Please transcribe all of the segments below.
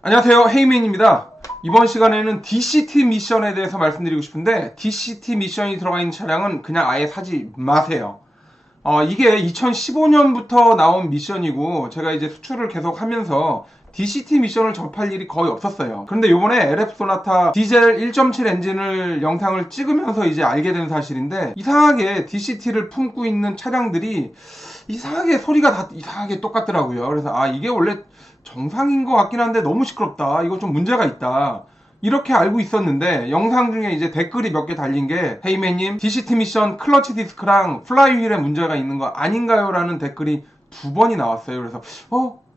안녕하세요, 헤이맨입니다. 이번 시간에는 DCT 미션에 대해서 말씀드리고 싶은데, DCT 미션이 들어가 있는 차량은 그냥 아예 사지 마세요. 이게 2015년부터 나온 미션이고, 제가 이제 수출을 계속 하면서 DCT 미션을 접할 일이 거의 없었어요. 그런데 요번에 LF 소나타 디젤 1.7 엔진을 영상을 찍으면서 이제 알게 된 사실인데, 이상하게 DCT를 품고 있는 차량들이 이상하게 소리가 다 이상하게 똑같더라고요. 그래서 이게 원래 정상인 것 같긴 한데 너무 시끄럽다. 이거 좀 문제가 있다. 이렇게 알고 있었는데 영상 중에 이제 댓글이 몇 개 달린 게 헤이맨님 DCT 미션 클러치 디스크랑 플라이휠에 문제가 있는 거 아닌가요? 라는 댓글이 두 번이 나왔어요. 그래서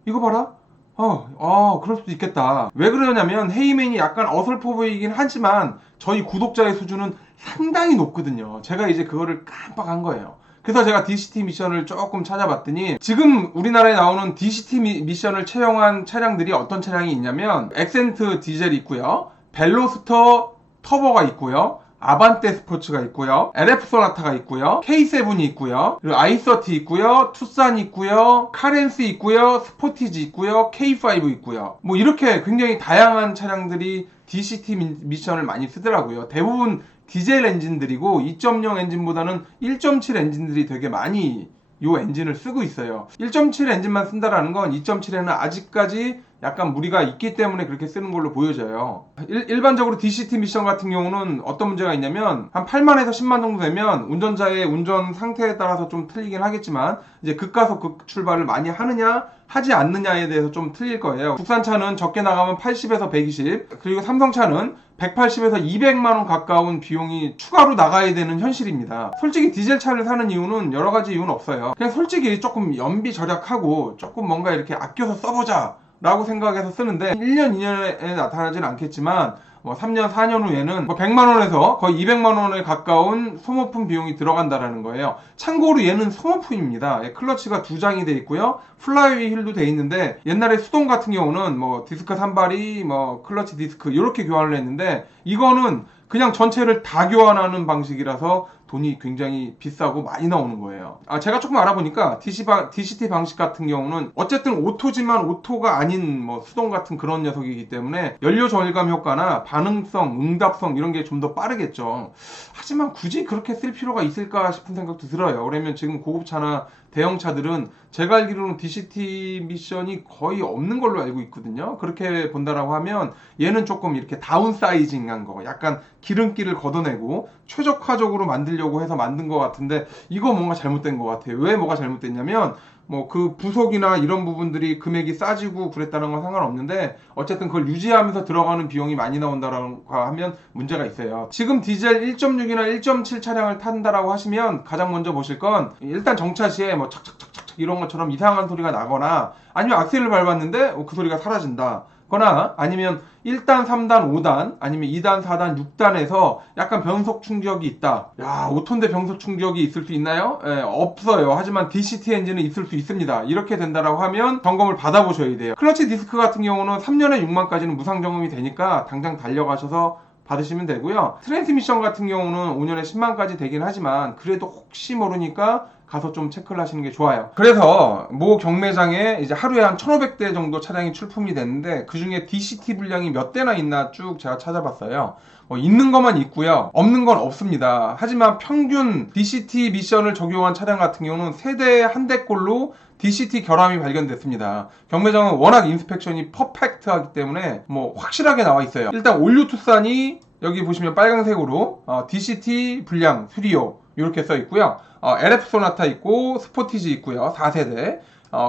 이거 봐라. 그럴 수도 있겠다. 왜 그러냐면 헤이맨이 약간 어설퍼 보이긴 하지만 저희 구독자의 수준은 상당히 높거든요. 제가 이제 그거를 깜빡한 거예요. 그래서 제가 DCT 미션을 조금 찾아봤더니 지금 우리나라에 나오는 DCT 미션을 채용한 차량들이 어떤 차량이 있냐면 엑센트 디젤이 있고요, 벨로스터 터보가 있고요, 아반떼 스포츠가 있고요, LF 소나타가 있고요, K7이 있고요, 그리고 i30 있고요, 투싼 있고요, 카렌스 있고요, 스포티지 있고요, K5 있고요. 뭐 이렇게 굉장히 다양한 차량들이 DCT 미션을 많이 쓰더라고요. 대부분 디젤 엔진들이고 2.0 엔진보다는 1.7 엔진들이 되게 많이 요 엔진을 쓰고 있어요. 1.7 엔진만 쓴다라는 건 2.7에는 아직까지 약간 무리가 있기 때문에 그렇게 쓰는 걸로 보여져요. 일반적으로 DCT 미션 같은 경우는 어떤 문제가 있냐면 한 8만에서 10만 정도 되면 운전자의 운전 상태에 따라서 좀 틀리긴 하겠지만 이제 극가속 극출발을 많이 하느냐 하지 않느냐에 대해서 좀 틀릴 거예요. 국산차는 적게 나가면 80에서 120, 그리고 삼성차는 180에서 200만 원 가까운 비용이 추가로 나가야 되는 현실입니다. 솔직히 디젤 차를 사는 이유는 여러 가지 이유는 없어요. 그냥 솔직히 조금 연비 절약하고 조금 뭔가 이렇게 아껴서 써보자 라고 생각해서 쓰는데 1년, 2년에 나타나진 않겠지만 뭐 3년, 4년 후에는 뭐 100만 원에서 거의 200만 원에 가까운 소모품 비용이 들어간다라는 거예요. 참고로 얘는 소모품입니다. 클러치가 두 장이 돼 있고요, 플라이 휠도 돼 있는데 옛날에 수동 같은 경우는 뭐 디스크 산발이 뭐 클러치 디스크 이렇게 교환을 했는데 이거는 그냥 전체를 다 교환하는 방식이라서 돈이 굉장히 비싸고 많이 나오는 거예요. 제가 조금 알아보니까 DCT 방식 같은 경우는 어쨌든 오토지만 오토가 아닌 뭐 수동 같은 그런 녀석이기 때문에 연료 절감 효과나 반응성, 응답성 이런 게 좀 더 빠르겠죠. 하지만 굳이 그렇게 쓸 필요가 있을까 싶은 생각도 들어요. 그러면 지금 고급차나 대형차들은 제가 알기로는 DCT 미션이 거의 없는 걸로 알고 있거든요. 그렇게 본다라고 하면 얘는 조금 이렇게 다운사이징한 거, 약간 기름기를 걷어내고 최적화적으로 만들려고 해서 만든 것 같은데 이거 뭔가 잘못된 것 같아요. 왜 뭐가 잘못됐냐면 뭐 그 부속이나 이런 부분들이 금액이 싸지고 그랬다는 건 상관없는데 어쨌든 그걸 유지하면서 들어가는 비용이 많이 나온다라고 하면 문제가 있어요. 지금 디젤 1.6이나 1.7 차량을 탄다라고 하시면 가장 먼저 보실 건 일단 정차 시에 뭐 착착착착 이런 것처럼 이상한 소리가 나거나 아니면 악셀을 밟았는데 그 소리가 사라진다 거나 아니면 1단, 3단, 5단 아니면 2단, 4단, 6단에서 약간 변속 충격이 있다. 야, 5톤대 변속 충격이 있을 수 있나요? 없어요. 하지만 DCT 엔진은 있을 수 있습니다. 이렇게 된다라고 하면 점검을 받아보셔야 돼요. 클러치 디스크 같은 경우는 3년에 6만까지는 무상 점검이 되니까 당장 달려가셔서 받으시면 되고요. 트랜스미션 같은 경우는 5년에 10만까지 되긴 하지만 그래도 혹시 모르니까 가서 좀 체크를 하시는 게 좋아요. 그래서 모 경매장에 이제 하루에 한 1,500대 정도 차량이 출품이 됐는데 그 중에 DCT 분량이 몇 대나 있나 쭉 제가 찾아봤어요. 있는 것만 있고요, 없는 건 없습니다. 하지만 평균 DCT 미션을 적용한 차량 같은 경우는 세대에 한 대꼴로 DCT 결함이 발견됐습니다. 경매장은 워낙 인스펙션이 퍼펙트하기 때문에 뭐 확실하게 나와 있어요. 일단 올류 투싼이 여기 보시면 빨간색으로 DCT 불량 수리요 이렇게 써 있고요. LF 소나타 있고 스포티지 있고요, 4세대.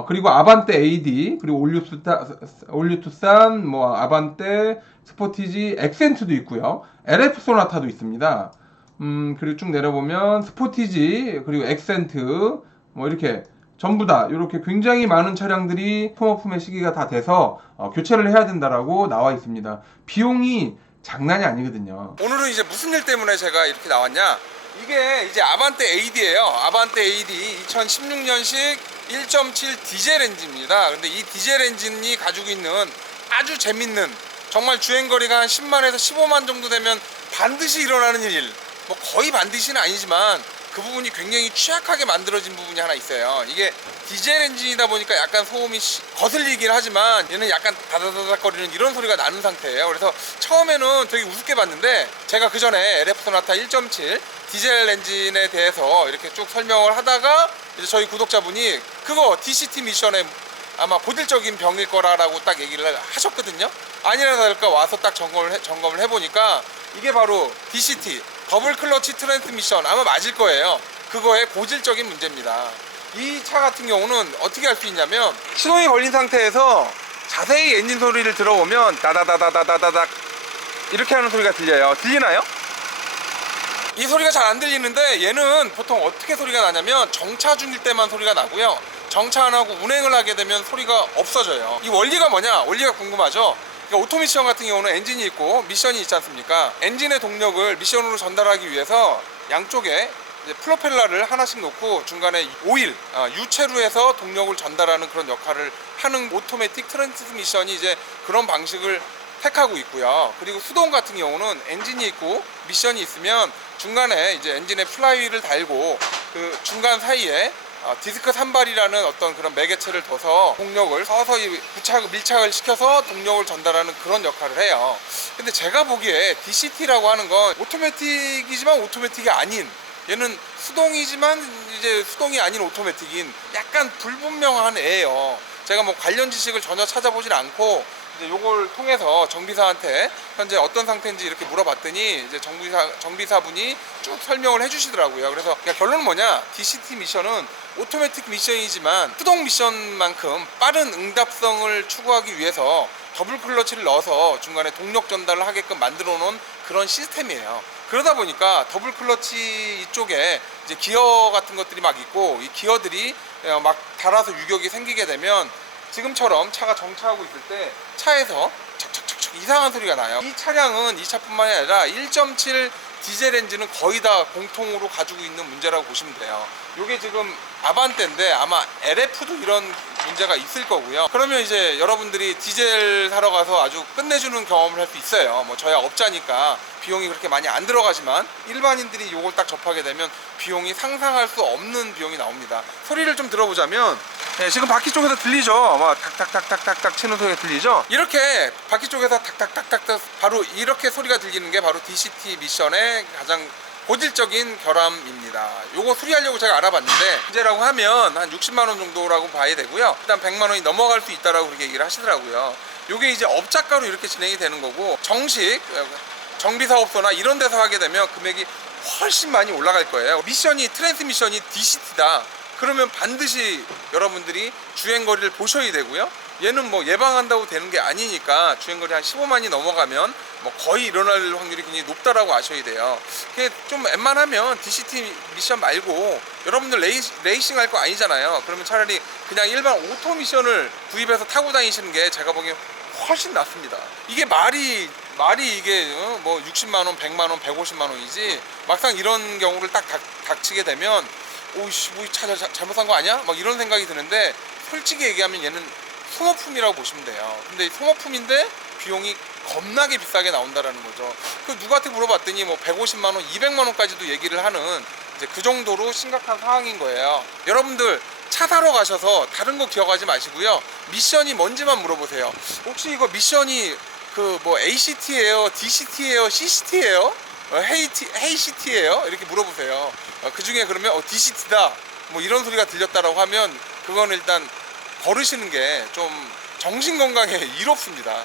그리고 아반떼 AD, 그리고 올류 투싼, 뭐 아반떼, 스포티지, 엑센트도 있고요. LF 소나타도 있습니다. 그리고 쭉 내려보면 스포티지, 그리고 엑센트, 뭐 이렇게 전부 다 이렇게 굉장히 많은 차량들이 소모품의 시기가 다 돼서 교체를 해야 된다라고 나와 있습니다. 비용이 장난이 아니거든요. 오늘은 이제 무슨 일 때문에 제가 이렇게 나왔냐? 이게 이제 아반떼 AD예요. 아반떼 AD 2016년식 1.7 디젤 엔진입니다. 근데 이 디젤 엔진이 가지고 있는 아주 재밌는, 정말 주행거리가 한 10만에서 15만 정도 되면 반드시 일어나는 일, 뭐 거의 반드시는 아니지만 그 부분이 굉장히 취약하게 만들어진 부분이 하나 있어요. 이게 디젤 엔진이다 보니까 약간 소음이 거슬리긴 하지만 얘는 약간 다다다닥거리는 이런 소리가 나는 상태예요. 그래서 처음에는 되게 우습게 봤는데 제가 그 전에 LF 소나타 1.7 디젤 엔진에 대해서 이렇게 쭉 설명을 하다가 이제 저희 구독자분이 그거 DCT 미션에 아마 고질적인 병일 거라고 딱 얘기를 하셨거든요. 아니나 다를까 와서 딱 점검을 해보니까 이게 바로 DCT 더블 클러치 트랜스미션 아마 맞을 거예요. 그거의 고질적인 문제입니다. 이 차 같은 경우는 어떻게 할 수 있냐면 시동이 걸린 상태에서 자세히 엔진 소리를 들어보면 다다다다다다닥 이렇게 하는 소리가 들려요. 들리나요? 이 소리가 잘 안 들리는데 얘는 보통 어떻게 소리가 나냐면 정차 중일 때만 소리가 나고요. 정차 안 하고 운행을 하게 되면 소리가 없어져요. 이 원리가 뭐냐? 원리가 궁금하죠? 그러니까 오토 미션 같은 경우는 엔진이 있고 미션이 있지 않습니까? 엔진의 동력을 미션으로 전달하기 위해서 양쪽에 이제 프로펠러를 하나씩 놓고 중간에 오일, 유체로 해서 동력을 전달하는 그런 역할을 하는 오토매틱 트랜스미션이 이제 그런 방식을 택하고 있고요. 그리고 수동 같은 경우는 엔진이 있고 미션이 있으면 중간에 이제 엔진에 플라이휠을 달고 그 중간 사이에 디스크 산발이라는 어떤 그런 매개체를 둬서 동력을 서서히 밀착을 시켜서 동력을 전달하는 그런 역할을 해요. 근데 제가 보기에 DCT라고 하는 건 오토매틱이지만 오토매틱이 아닌, 얘는 수동이지만 이제 수동이 아닌 오토매틱인 약간 불분명한 애예요. 제가 뭐 관련 지식을 전혀 찾아보질 않고 이제 요걸 통해서 정비사한테 현재 어떤 상태인지 이렇게 물어봤더니 이제 정비사분이 쭉 설명을 해주시더라고요. 그래서 결론은 뭐냐? DCT 미션은 오토매틱 미션이지만 수동 미션만큼 빠른 응답성을 추구하기 위해서 더블 클러치를 넣어서 중간에 동력 전달을 하게끔 만들어 놓은 그런 시스템이에요. 그러다 보니까 더블 클러치 이쪽에 이제 기어 같은 것들이 막 있고 이 기어들이 막 닳아서 유격이 생기게 되면 지금처럼 차가 정차하고 있을 때 차에서 척척척척 이상한 소리가 나요. 이 차량은 이 차뿐만이 아니라 1.7 디젤 엔진은 거의 다 공통으로 가지고 있는 문제라고 보시면 돼요. 이게 지금 아반떼인데 아마 LF도 이런 문제가 있을 거고요. 그러면 이제 여러분들이 디젤 사러 가서 아주 끝내주는 경험을 할 수 있어요. 뭐 저야 업자니까 비용이 그렇게 많이 안 들어가지만 일반인들이 이걸 딱 접하게 되면 비용이 상상할 수 없는 비용이 나옵니다. 소리를 좀 들어보자면 지금 바퀴 쪽에서 들리죠? 막 탁탁탁탁탁탁 치는 소리가 들리죠? 이렇게 바퀴 쪽에서 탁탁탁탁탁 바로 이렇게 소리가 들리는 게 바로 DCT 미션의 가장 고질적인 결함입니다. 요거 수리하려고 제가 알아봤는데 문제라고 하면 한 60만원 정도라고 봐야 되고요. 일단 100만원이 넘어갈 수 있다라고 그렇게 얘기를 하시더라고요. 요게 이제 업자가로 이렇게 진행이 되는 거고 정식 정비사업소나 이런 데서 하게 되면 금액이 훨씬 많이 올라갈 거예요. 미션이 트랜스미션이 DCT다. 그러면 반드시 여러분들이 주행거리를 보셔야 되고요. 얘는 뭐 예방한다고 되는 게 아니니까 주행거리 한 15만이 넘어가면 뭐 거의 일어날 확률이 굉장히 높다라고 아셔야 돼요. 그게 좀 웬만하면 DCT 미션 말고 여러분들 레이싱 할 거 아니잖아요. 그러면 차라리 그냥 일반 오토 미션을 구입해서 타고 다니시는 게 제가 보기엔 훨씬 낫습니다. 이게 말이 이게 뭐 60만원, 100만원, 150만원이지 막상 이런 경우를 딱 닥치게 되면 오이씨 뭐 차 잘못 산 거 아니야? 막 이런 생각이 드는데 솔직히 얘기하면 얘는 소모품이라고 보시면 돼요. 근데 소모품인데 비용이 겁나게 비싸게 나온다라는 거죠. 그 누구한테 물어봤더니 뭐 150만원, 200만원까지도 얘기를 하는 이제 그 정도로 심각한 상황인 거예요. 여러분들 차 사러 가셔서 다른 거 기억하지 마시고요. 미션이 뭔지만 물어보세요. 혹시 이거 미션이 그 뭐 ACT예요, DCT예요, CCT예요? 헤이CT예요? 이렇게 물어보세요. 그 중에 그러면 DCT다 뭐 이런 소리가 들렸다라고 하면 그거는 일단 버리시는 게 좀 정신 건강에 이롭습니다.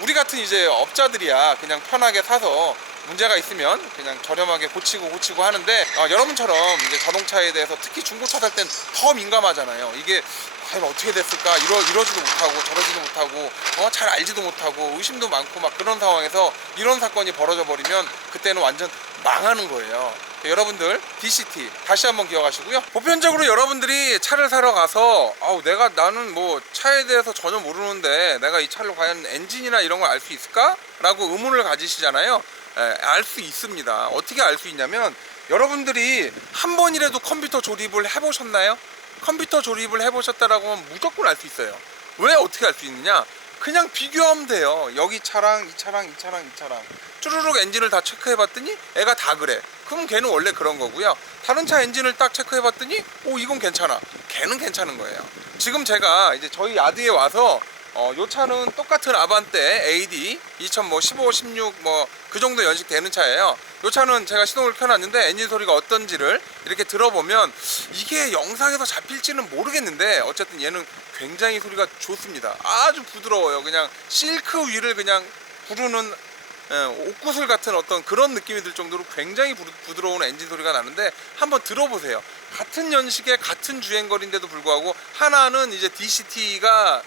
우리 같은 이제 업자들이야 그냥 편하게 사서 문제가 있으면 그냥 저렴하게 고치고 하는데 여러분처럼 이제 자동차에 대해서 특히 중고차 살 땐 더 민감하잖아요. 이게 과연 어떻게 됐을까 이러지도 못하고 저러지도 못하고 잘 알지도 못하고 의심도 많고 막 그런 상황에서 이런 사건이 벌어져 버리면 그때는 완전 망하는 거예요. 여러분들 DCT 다시 한번 기억하시고요. 보편적으로 여러분들이 차를 사러 가서 나는 뭐 차에 대해서 전혀 모르는데 내가 이 차를 과연 엔진이나 이런 걸 알 수 있을까? 라고 의문을 가지시잖아요. 알 수 있습니다. 어떻게 알 수 있냐면 여러분들이 한 번이라도 컴퓨터 조립을 해보셨나요? 컴퓨터 조립을 해보셨다라고 하면 무조건 알 수 있어요. 왜 어떻게 알 수 있느냐? 그냥 비교하면 돼요. 여기 차랑 이 차랑 이 차랑 이 차랑 쭈루룩 엔진을 다 체크해 봤더니 애가 다 그래. 그럼 걔는 원래 그런 거고요. 다른 차 엔진을 딱 체크해 봤더니 이건 괜찮아. 걔는 괜찮은 거예요. 지금 제가 이제 저희 야드에 와서 요 차는 똑같은 아반떼 AD 2015, 16 뭐 그 정도 연식 되는 차예요. 요 차는 제가 시동을 켜놨는데 엔진 소리가 어떤지를 이렇게 들어보면 이게 영상에서 잡힐지는 모르겠는데 어쨌든 얘는 굉장히 소리가 좋습니다. 아주 부드러워요. 그냥 실크 위를 그냥 부르는 옥구슬 같은 어떤 그런 느낌이 들 정도로 굉장히 부드러운 엔진 소리가 나는데 한번 들어보세요. 같은 연식의 같은 주행거리인데도 불구하고 하나는 이제 DCT가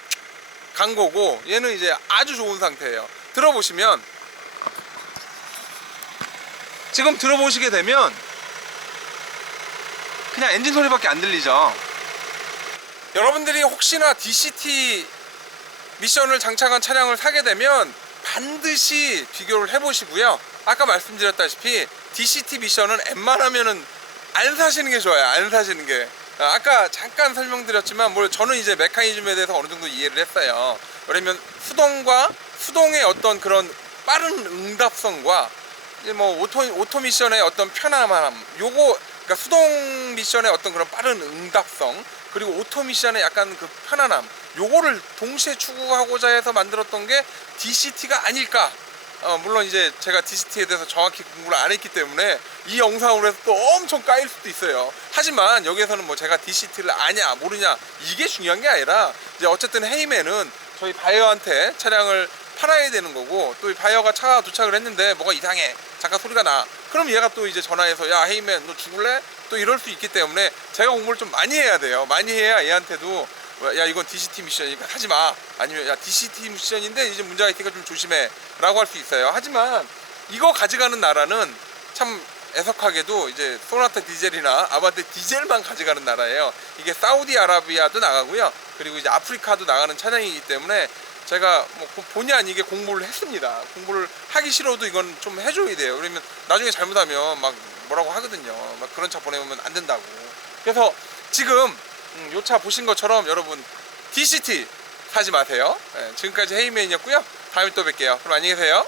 간 거고 얘는 이제 아주 좋은 상태예요. 들어보시면 지금 들어보시게 되면 그냥 엔진 소리밖에 안 들리죠. 여러분들이 혹시나 DCT 미션을 장착한 차량을 사게 되면 반드시 비교를 해보시고요. 아까 말씀드렸다시피 DCT 미션은 웬만하면은 안 사시는 게 좋아요. 안 사시는 게. 아까 잠깐 설명드렸지만 저는 이제 메커니즘에 대해서 어느 정도 이해를 했어요. 왜냐면 수동의 어떤 그런 빠른 응답성과 이제 뭐 오토 미션의 어떤 편안함, 그러니까 수동 미션의 어떤 그런 빠른 응답성, 그리고 오토 미션의 약간 그 편안함, 요거를 동시에 추구하고자 해서 만들었던 게 DCT가 아닐까. 물론 이제 제가 DCT에 대해서 정확히 공부를 안 했기 때문에 이 영상으로 해서 또 엄청 까일 수도 있어요. 하지만 여기에서는 뭐 제가 DCT를 아냐 모르냐 이게 중요한 게 아니라 이제 어쨌든 헤이맨은 저희 바이어한테 차량을 팔아야 되는 거고, 또 이 바이어가 차가 도착을 했는데 뭐가 이상해, 잠깐 소리가 나, 그럼 얘가 또 이제 전화해서 야 헤이맨 너 죽을래? 또 이럴 수 있기 때문에 제가 공부를 좀 많이 해야 돼요. 많이 해야 얘한테도 야 이건 DCT 미션이니까 하지마, 아니면 야 DCT 미션인데 이제 문제가 있으니까 좀 조심해 라고 할 수 있어요. 하지만 이거 가져가는 나라는 참 애석하게도 이제 소나타 디젤이나 아반떼 디젤만 가져가는 나라예요. 이게 사우디아라비아도 나가고요, 그리고 이제 아프리카도 나가는 차량이기 때문에 제가 뭐 본의 아니게 공부를 했습니다. 공부를 하기 싫어도 이건 좀 해줘야 돼요. 그러면 나중에 잘못하면 막 뭐라고 하거든요. 막 그런 차 보내면 안 된다고. 그래서 지금 요 차 보신 것처럼 여러분 DCT 사지 마세요. 지금까지 헤이맨이었고요. 다음에 또 뵐게요. 그럼 안녕히 계세요.